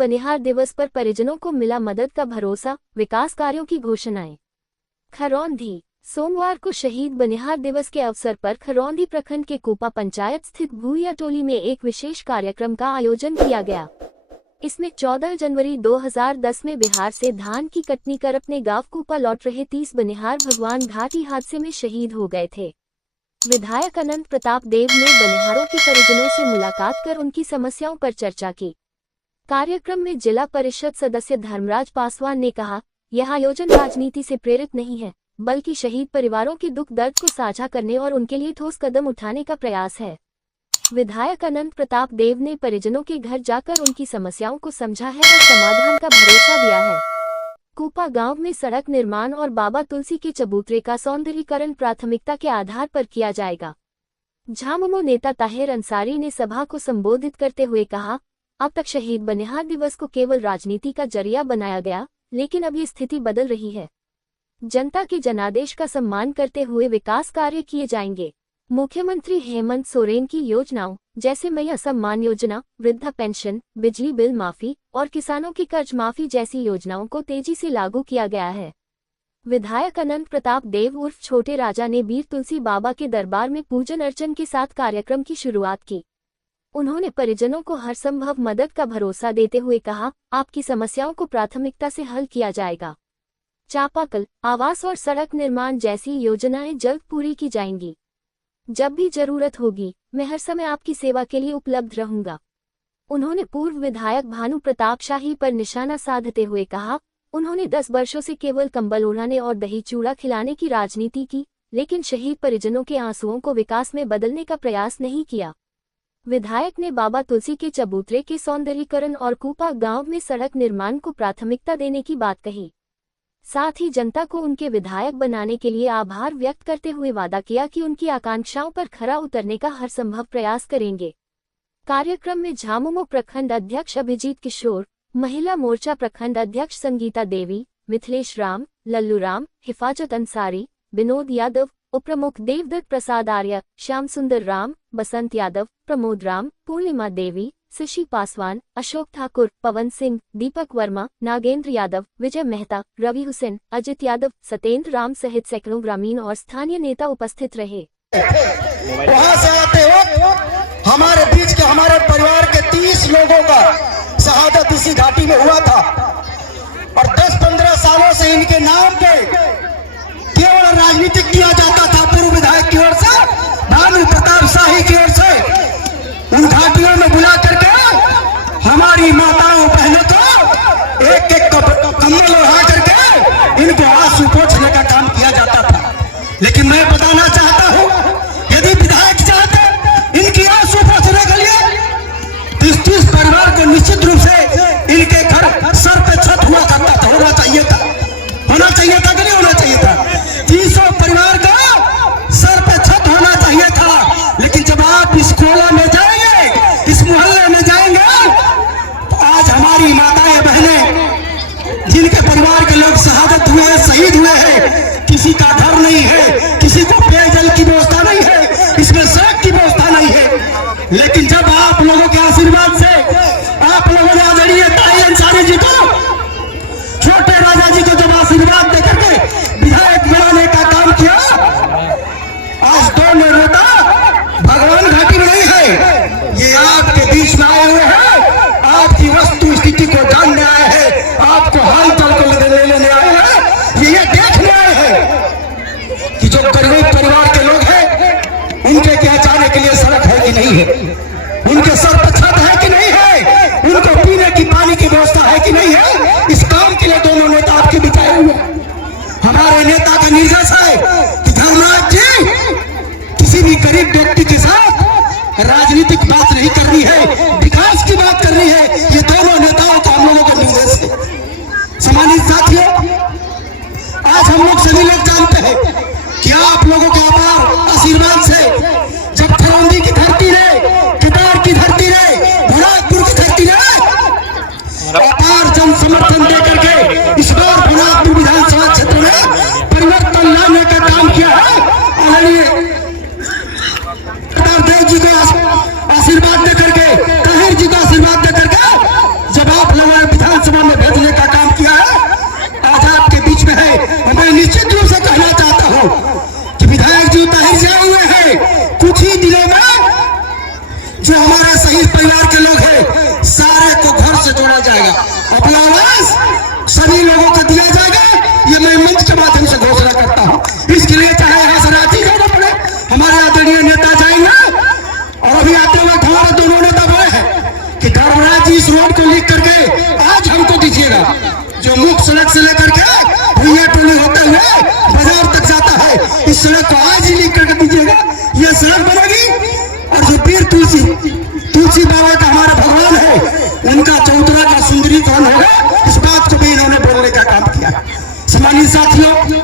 बनिहार दिवस पर परिजनों को मिला मदद का भरोसा, विकास कार्यों की घोषणाएं। खरौंधी। सोमवार को शहीद बनिहार दिवस के अवसर पर खरौंधी प्रखंड के कूपा पंचायत स्थित भूया टोली में एक विशेष कार्यक्रम का आयोजन किया गया। इसमें 14 जनवरी 2010 में बिहार से धान की कटनी कर अपने गांव कूपा लौट रहे 30 बनिहार भगवान घाटी हादसे में शहीद हो गए थे। विधायक अनंत प्रताप देव ने बनिहारों के परिजनों से मुलाकात कर उनकी समस्याओं पर चर्चा की। कार्यक्रम में जिला परिषद सदस्य धर्मराज पासवान ने कहा, यह आयोजन राजनीति से प्रेरित नहीं है, बल्कि शहीद परिवारों के दुख दर्द को साझा करने और उनके लिए ठोस कदम उठाने का प्रयास है। विधायक अनंत प्रताप देव ने परिजनों के घर जाकर उनकी समस्याओं को समझा है और समाधान का भरोसा दिया है। कूपा गांव में सड़क निर्माण और बाबा तुलसी के चबूतरे का सौंदर्यीकरण प्राथमिकता के आधार पर किया जाएगा। झामुमो नेता ताहिर अंसारी ने सभा को संबोधित करते हुए कहा, अब तक शहीद बनिहार दिवस को केवल राजनीति का जरिया बनाया गया, लेकिन अब ये स्थिति बदल रही है। जनता के जनादेश का सम्मान करते हुए विकास कार्य किए जाएंगे। मुख्यमंत्री हेमंत सोरेन की योजनाओं जैसे मैया सम्मान योजना, वृद्धा पेंशन, बिजली बिल माफी और किसानों की कर्ज माफी जैसी योजनाओं को तेजी से लागू किया गया है। विधायक अनंत प्रताप देव उर्फ छोटे राजा ने बीर तुलसी बाबा के दरबार में पूजन अर्चन के साथ कार्यक्रम की शुरुआत की। उन्होंने परिजनों को हर संभव मदद का भरोसा देते हुए कहा, आपकी समस्याओं को प्राथमिकता से हल किया जाएगा। चापाकल, आवास और सड़क निर्माण जैसी योजनाएं जल्द पूरी की जाएंगी। जब भी जरूरत होगी, मैं हर समय आपकी सेवा के लिए उपलब्ध रहूंगा। उन्होंने पूर्व विधायक भानु प्रताप शाही पर निशाना साधते हुए कहा, उन्होंने 10 वर्षों से केवल कंबल ओढ़ाने और दही चूड़ा खिलाने की राजनीति की, लेकिन शहीद परिजनों के आंसुओं को विकास में बदलने का प्रयास नहीं किया। विधायक ने बाबा तुलसी के चबूतरे के सौंदर्यीकरण और कूपा गांव में सड़क निर्माण को प्राथमिकता देने की बात कही। साथ ही जनता को उनके विधायक बनाने के लिए आभार व्यक्त करते हुए वादा किया कि उनकी आकांक्षाओं पर खरा उतरने का हर संभव प्रयास करेंगे। कार्यक्रम में झामुमो प्रखंड अध्यक्ष अभिजीत किशोर, महिला मोर्चा प्रखंड अध्यक्ष संगीता देवी, मिथिलेश राम, लल्लू राम, हिफाजत अंसारी, विनोद यादव, उपप्रमुख देवदत्त प्रसाद आर्य, श्याम सुंदर राम, बसंत यादव, प्रमोद राम, पूर्णिमा देवी, शशि पासवान, अशोक ठाकुर, पवन सिंह, दीपक वर्मा, नागेंद्र यादव, विजय मेहता, रवि हुसैन, अजित यादव, सत्येंद्र राम सहित सैकड़ों ग्रामीण और स्थानीय नेता उपस्थित रहे। वहाँ से आते हो हमारे बीच के हमारे परिवार के 30 लोगों का शहादत इसी घाटी में हुआ था और 10-15 सालों से इनके नाम पे केवल राजनीति किया जाता था। पूर्व विधायक की ओर से, भानु प्रताप शाही की ओर से उन घाटियों में बुला करके हमारी माताओं बहनों को एक कम्बल ओढ़ा करके इनको आंसू पोंछने का काम किया जाता था। लेकिन मैं बताना चाहता हूं, यदि विधायक चाहते इनकी आंसू पोंछने के लिए 30 परिवार को निश्चित रूप से इनके घर सर पे छत हुआ करता था, होना चाहिए था कि नहीं होना चाहिए था? 300 परिवार का सर पे छत होना चाहिए था। लेकिन जब आप इस कोला में जाएंगे, इस मोहल्ले में जाएंगे, तो आज हमारी माताएं बहनें जिनके परिवार के लोग शहादत हुए हैं, शहीद हुए हैं, किसी का घर नहीं है, किसी को पेयजल की व्यवस्था नहीं है, इसमें सड़क की व्यवस्था नहीं है। लेकिन जब आप लोगों के आशीर्वाद से आप लोगों ने आदरणीय ताहिर अंसारी जी को, छोटे राजा जी को जब आशीर्वाद देकर के विधायक बनाने का काम किया, आज 2 नेता भगवान घाटी में नहीं है, ये आपके बीच में आए हुए हैं, आपकी वस्तु स्थिति को जानने आए हैं, आपको हाल चाल को लेने आए हैं, ये देखने आए हैं कि जो गरीब परिवार के लोग हैं उनके क्या जाने के लिए सड़क है कि नहीं है, उनके सर पर छत है कि नहीं है, उनको पीने की पानी की व्यवस्था है कि नहीं है। इस काम के लिए दोनों नेता आपके बीच आए हुए। हमारे नेता का निर्देश है कि धर्मराज जी किसी भी गरीब व्यक्ति के साथ राजनीतिक बात नहीं करनी है, विकास की बात करनी है। ये दोनों नेताओं का हम लोगों का निर्देश है। सम्मानित साथियों, आज हम लोग सभी लोग जानते हैं कि आप लोगों के आशीर्वाद से जब खरौंधी की धरती ने, केदार की धरती ने, भुनाकपुर की धरती ने अपार जन समर्थन देकर के इस बार भुनाकपुर विधानसभा क्षेत्र में परिवर्तन लाने का काम किया है। आदरणीय देव जी को आशीर्वाद देकर के, ताहिर जी को आशीर्वाद देकर के जब आप लोगों हमारे शहीद परिवार के लोग हैं सारे को घर से जोड़ा जाएगा, अपना आवाज सभी लोगों को दिया जाएगा। ये मैं मंच के माध्यम से घोषणा करता हूँ। इसके लिए चाहे यहाँ से रांची जाना पड़े, हमारे आदरणीय नेता जाएंगे। और अभी आते हुए हमारे दोनों नेता बोले हैं कि धर्मराज जी इस रोड को लिख करके आज हमको दीजिएगा, जो मुख्य सड़क से लेकर के भुइया टोली होते हुए बाजार तक जाता है, इस सड़क को आज ही लिख करके दीजिएगा। यह सड़क बनेगी और जो वीर तुलसी बाबा का हमारा भगवान है, उनका चौतरा का सुंदरीकरण होगा। इस बात को भी इन्होंने बोलने का काम किया। सम्मानित साथियों,